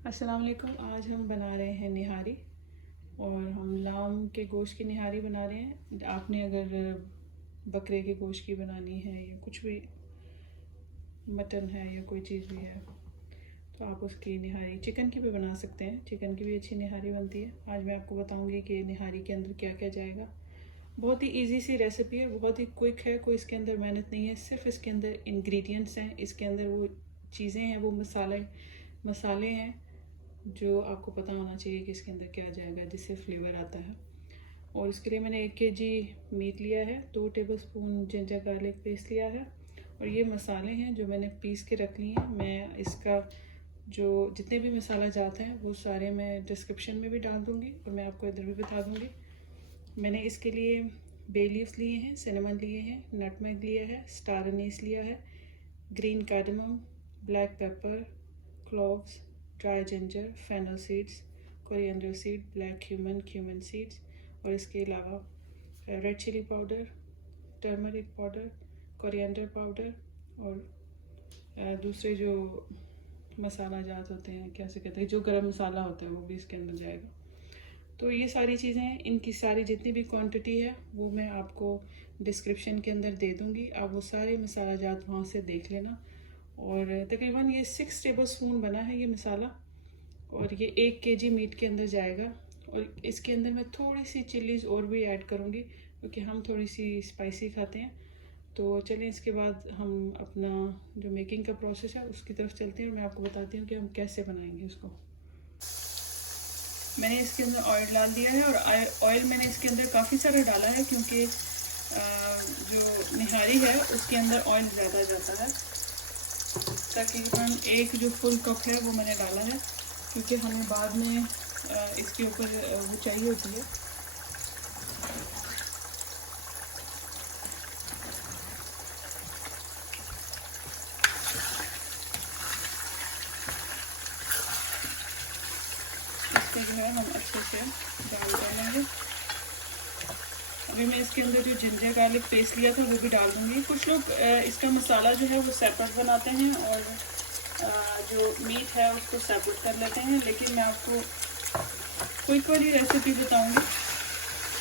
अस्सलाम वालेकुम। आज हम बना रहे हैं निहारी और हम लाम के गोश्त की निहारी बना रहे हैं। आपने अगर बकरे के गोश्त की बनानी है या कुछ भी मटन है या कोई चीज़ भी है तो आप उसकी निहारी चिकन की भी बना सकते हैं। चिकन की भी अच्छी निहारी बनती है। आज मैं आपको बताऊंगी कि निहारी के अंदर क्या क्या जाएगा। बहुत ही इजी सी रेसिपी है, बहुत ही क्विक है, कोई इसके अंदर मेहनत नहीं है। सिर्फ इसके अंदर इंग्रेडिएंट्स हैं, इसके अंदर वो चीज़ें हैं, वो मसाले हैं जो आपको पता होना चाहिए कि इसके अंदर क्या जाएगा जिससे फ्लेवर आता है। और इसके लिए मैंने 1 kg मीट लिया है, 2 टेबलस्पून जिंजर गार्लिक पेस्ट लिया है और ये मसाले हैं जो मैंने पीस के रख लिए हैं। मैं इसका जो जितने भी मसाला जाते हैं वो सारे मैं डिस्क्रिप्शन में भी डाल दूँगी और मैं आपको इधर भी बता दूँगी। मैंने इसके लिए बे लीव्स लिए हैं, सिनेमन लिए हैं, नटमेग लिया है, स्टार अनीस लिया है, green cardamom, black pepper, cloves, dry ginger, fennel seeds, coriander seed, black cumin seeds और इसके अलावा red chilli powder, turmeric powder, coriander powder और दूसरे जो मसाला जात होते हैं, क्या से कहते हैं, जो गरम मसाला होता है वो भी इसके अंदर जाएगा। तो ये सारी चीज़ें हैं, इनकी सारी जितनी भी क्वांटिटी है वो मैं आपको डिस्क्रिप्शन के अंदर दे दूँगी। आप वो सारे मसाला जात वहाँ से देख लेना। और तकरीबन ये 6 टेबलस्पून बना है ये मसाला और ये 1 kg मीट के अंदर जाएगा। और इसके अंदर मैं थोड़ी सी चिलीज़ और भी ऐड करूँगी क्योंकि हम थोड़ी सी स्पाइसी खाते हैं। तो चलिए इसके बाद हम अपना जो मेकिंग का प्रोसेस है उसकी तरफ चलते हैं और मैं आपको बताती हूँ कि हम कैसे बनाएंगे उसको। मैंने इसके अंदर ऑयल डाल दिया है और ऑयल मैंने इसके अंदर काफ़ी सारा डाला है क्योंकि जो निहारी है उसके अंदर ऑयल ज़्यादा जाता है। तकरीबन एक जो फुल कप है वो मैंने डाला है क्योंकि हमें बाद में इसके ऊपर वो चाहिए होती है। इसको जो है हम अच्छे से ब्राउन कर लेंगे। अभी मैं इसके अंदर जो जिंजर गार्लिक पेस्ट लिया था वो भी डाल दूँगी। कुछ लोग इसका मसाला जो है वो सेपरेट बनाते हैं और जो मीट है उसको सेपरेट कर लेते हैं, लेकिन मैं आपको क्विक वाली रेसिपी बताऊंगी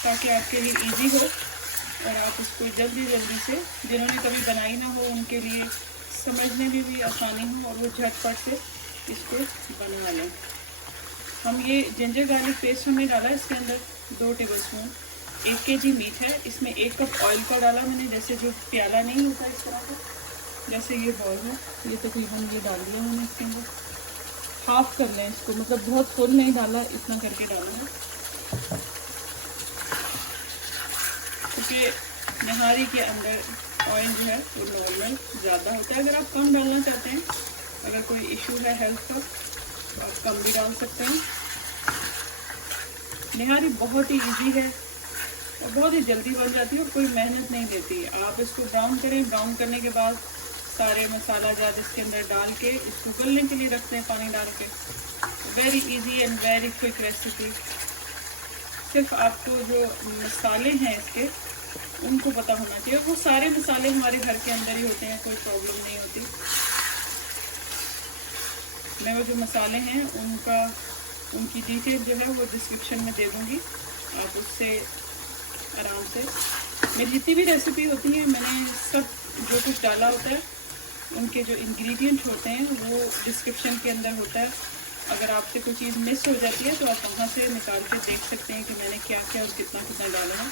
ताकि आपके लिए इजी हो और आप उसको जल्दी से, जिन्होंने कभी बनाई ना हो उनके लिए समझने में भी आसानी हो और वो झटपट से इसको बनवा लें। हम ये जिंजर गार्लिक पेस्ट हमने डाला इसके अंदर 2 टेबलस्पून। 1 kg मीट है, इसमें 1 कप ऑयल का डाला मैंने, जैसे जो प्याला नहीं होता इस तरह से, जैसे ये बॉल है, ये तकरीबन ये डाल दिया मैंने इसके अंदर। हाफ कर लें इसको, मतलब बहुत फुल नहीं डाला, इतना करके डालना है क्योंकि निहारी के अंदर ऑयल जो है वो नॉर्मल ज़्यादा होता है। अगर आप कम डालना चाहते हैं, अगर कोई इशू है हेल्थ का तो आप कम भी डाल सकते हैं। निहारी बहुत ही इजी है और बहुत ही जल्दी बन जाती है और कोई मेहनत नहीं लेती। आप इसको ब्राउन करें, ब्राउन करने के बाद सारे मसाला जात इसके अंदर डाल के इसको गलने के लिए रखते हैं पानी डाल के। Very easy and very quick recipe. सिर्फ आपको जो मसाले हैं इसके उनको पता होना चाहिए। वो सारे मसाले हमारे घर के अंदर ही होते हैं, कोई प्रॉब्लम नहीं होती। मैं वो जो मसाले हैं उनकी डिटेल जो है वो डिस्क्रिप्शन में दे दूँगी, आप उससे आराम से। मेरी जितनी भी रेसिपी होती है मैंने सब जो कुछ डाला होता है, उनके जो इंग्रेडिएंट होते हैं वो डिस्क्रिप्शन के अंदर होता है। अगर आपसे कोई चीज़ मिस हो जाती है तो आप वहाँ से निकाल के देख सकते हैं कि मैंने क्या क्या और कितना कितना डाला है।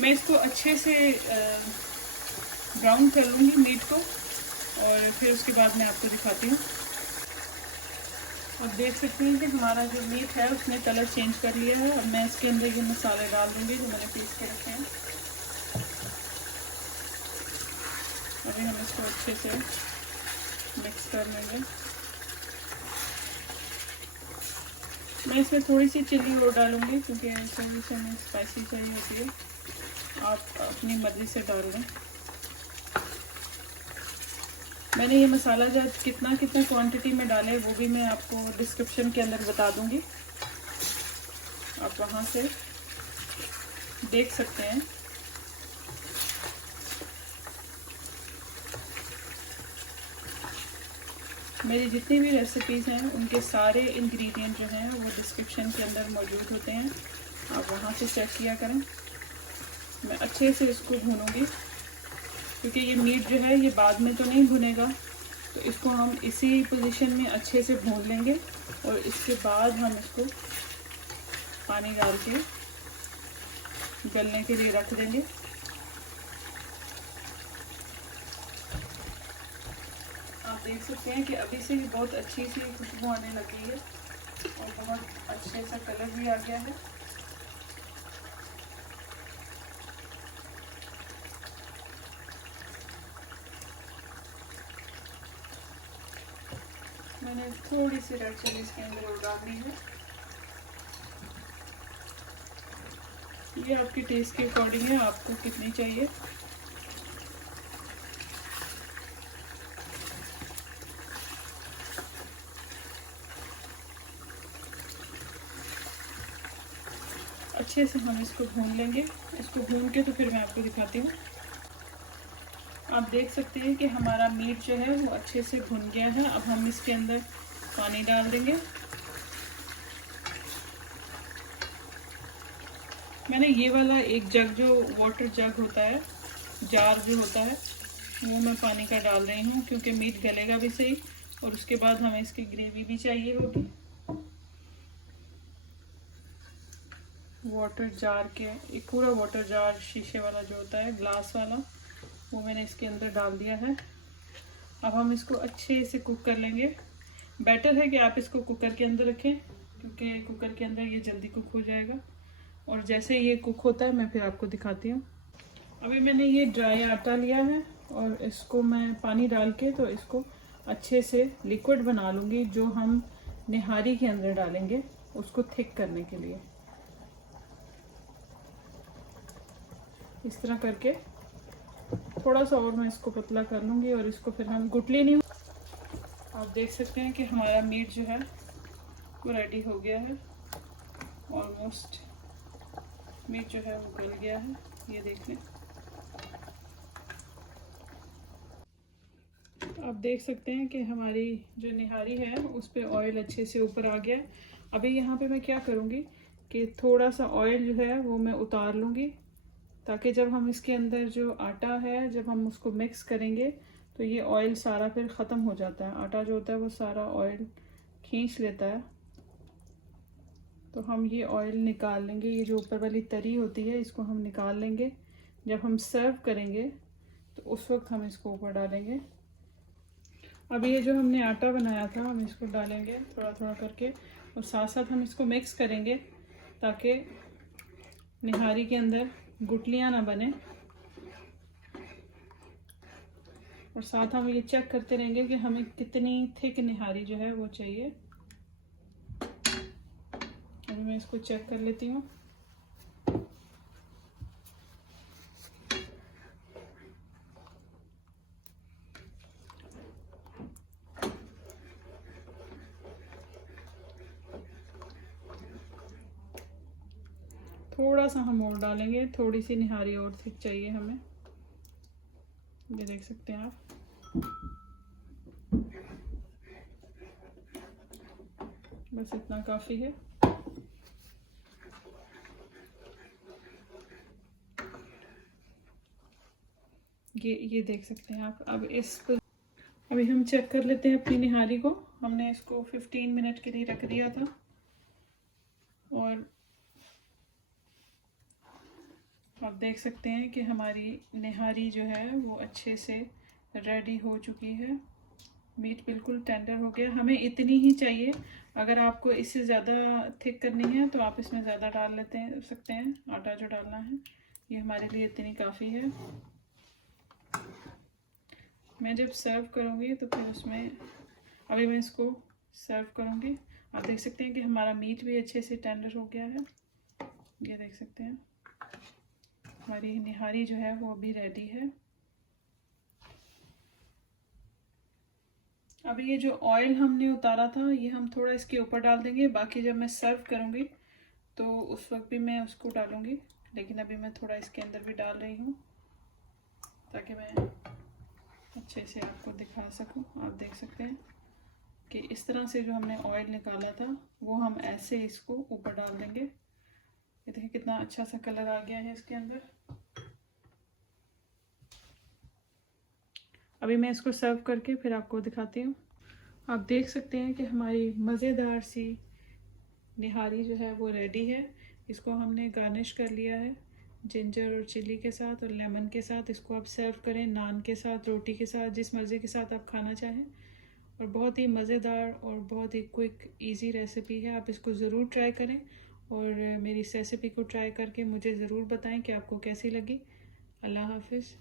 मैं इसको अच्छे से ब्राउन कर लूँगी मीट को और फिर उसके बाद मैं आपको दिखाती हूँ। और देख सकते हैं कि हमारा जो मीट है उसने कलर चेंज कर लिया है और मैं इसके अंदर ये मसाले डाल दूँगी जो मैंने पीस के रखे हैं। अभी हम इसको अच्छे से मिक्स कर लेंगे। मैं इसमें थोड़ी सी चिली और डालूँगी क्योंकि थोड़ी सी हमें स्पाइसी चाहिए होती है, आप अपनी मर्ज़ी से डाल लें। मैंने ये मसाला जब कितना क्वांटिटी में डाले वो भी मैं आपको डिस्क्रिप्शन के अंदर बता दूँगी, आप वहाँ से देख सकते हैं। मेरी जितनी भी रेसिपीज़ हैं उनके सारे इंग्रेडिएंट जो हैं वो डिस्क्रिप्शन के अंदर मौजूद होते हैं, आप वहाँ से चेक किया करें। मैं अच्छे से इसको भूनूंगी क्योंकि ये मीट जो है ये बाद में तो नहीं भुनेगा, तो इसको हम इसी पोजीशन में अच्छे से भून लेंगे और इसके बाद हम इसको पानी डाल के गलने के लिए रख देंगे। आप देख सकते हैं कि अभी से ही बहुत अच्छी सी खुशबू आने लगी है और बहुत अच्छे सा कलर भी आ गया है। मैंने थोड़ी सी रेड चिली इसके अंदर और डाल दी है। ये आपके टेस्ट के अकॉर्डिंग है, आपको कितनी चाहिए। अच्छे से हम इसको भून लेंगे। इसको भून के तो फिर मैं आपको दिखाती हूँ। आप देख सकते हैं कि हमारा मीट जो है वो अच्छे से भुन गया है। अब हम इसके अंदर पानी डाल देंगे। मैंने ये वाला एक जग जो वाटर जग होता है, जार जो होता है, वो मैं पानी का डाल रही हूँ क्योंकि मीट गलेगा भी सही और उसके बाद हमें इसकी ग्रेवी भी चाहिए होगी। वाटर जार के एक पूरा वाटर जार शीशे वाला जो होता है, ग्लास वाला, वो मैंने इसके अंदर डाल दिया है। अब हम इसको अच्छे से कुक कर लेंगे। बेटर है कि आप इसको कुकर के अंदर रखें क्योंकि कुकर के अंदर ये जल्दी कुक हो जाएगा। और जैसे ये कुक होता है मैं फिर आपको दिखाती हूँ। अभी मैंने ये ड्राई आटा लिया है और इसको मैं पानी डाल के तो इसको अच्छे से लिक्विड बना लूँगी, जो हम निहारी के अंदर डालेंगे उसको थिक करने के लिए। इस तरह करके थोड़ा सा और मैं इसको पतला कर लूँगी और इसको फिर हम गुटली नहीं। आप देख सकते हैं कि हमारा मीट जो है वो रेडी हो गया है। ऑलमोस्ट मीट जो है वो गल गया है, ये देख लें। आप देख सकते हैं कि हमारी जो निहारी है उस पर ऑयल अच्छे से ऊपर आ गया है। अभी यहाँ पे मैं क्या करूँगी कि थोड़ा सा ऑयल जो है वो मैं उतार लूँगी, ताकि जब हम इसके अंदर जो आटा है जब हम उसको मिक्स करेंगे तो ये ऑयल सारा फिर ख़त्म हो जाता है। आटा जो होता है वो सारा ऑयल खींच लेता है, तो हम ये ऑयल निकाल लेंगे। ये जो ऊपर वाली तरी होती है इसको हम निकाल लेंगे। जब हम सर्व करेंगे तो उस वक्त हम इसको ऊपर डालेंगे। अब ये जो हमने आटा बनाया था हम इसको डालेंगे थोड़ा थोड़ा करके और साथ साथ हम इसको मिक्स करेंगे ताकि निहारी के अंदर गुठलियाँ ना बने। और साथ हम ये चेक करते रहेंगे कि हमें कितनी थिक निहारी जो है वो चाहिए। अभी मैं इसको चेक कर लेती हूँ। थोड़ा सा हम और डालेंगे, थोड़ी सी निहारी और थिक चाहिए हमें। ये देख सकते हैं आप। बस इतना काफ़ी है। ये देख सकते हैं आप। अब अभी हम चेक कर लेते हैं अपनी निहारी को। हमने इसको 15 मिनट के लिए रख दिया था और आप देख सकते हैं कि हमारी निहारी जो है वो अच्छे से रेडी हो चुकी है। मीट बिल्कुल टेंडर हो गया। हमें इतनी ही चाहिए। अगर आपको इससे ज़्यादा थिक करनी है तो आप इसमें ज़्यादा डाल सकते हैं। आटा जो डालना है ये हमारे लिए इतनी काफ़ी है। मैं जब सर्व करूँगी तो फिर उसमें अभी मैं इसको सर्व करूँगी। आप देख सकते हैं कि हमारा मीट भी अच्छे से टेंडर हो गया है। ये देख सकते हैं हमारी निहारी जो है वो भी रेडी है। अभी ये जो ऑयल हमने उतारा था ये हम थोड़ा इसके ऊपर डाल देंगे। बाकी जब मैं सर्व करूँगी तो उस वक्त भी मैं उसको डालूँगी, लेकिन अभी मैं थोड़ा इसके अंदर भी डाल रही हूँ ताकि मैं अच्छे से आपको दिखा सकूँ। आप देख सकते हैं कि इस तरह से जो हमने ऑयल निकाला था वो हम ऐसे इसको ऊपर डाल देंगे। ये देखिए कितना अच्छा सा कलर आ गया है इसके अंदर। अभी मैं इसको सर्व करके फिर आपको दिखाती हूँ। आप देख सकते हैं कि हमारी मज़ेदार सी निहारी जो है वो रेडी है। इसको हमने गार्निश कर लिया है जिंजर और चिली के साथ और लेमन के साथ। इसको आप सर्व करें नान के साथ, रोटी के साथ, जिस मर्ज़ी के साथ आप खाना चाहें। और बहुत ही मज़ेदार और बहुत ही क्विक इजी रेसिपी है। आप इसको ज़रूर ट्राई करें और मेरी इस रेसिपी को ट्राई करके मुझे ज़रूर बताएं कि आपको कैसी लगी। अल्लाह हाफिज़।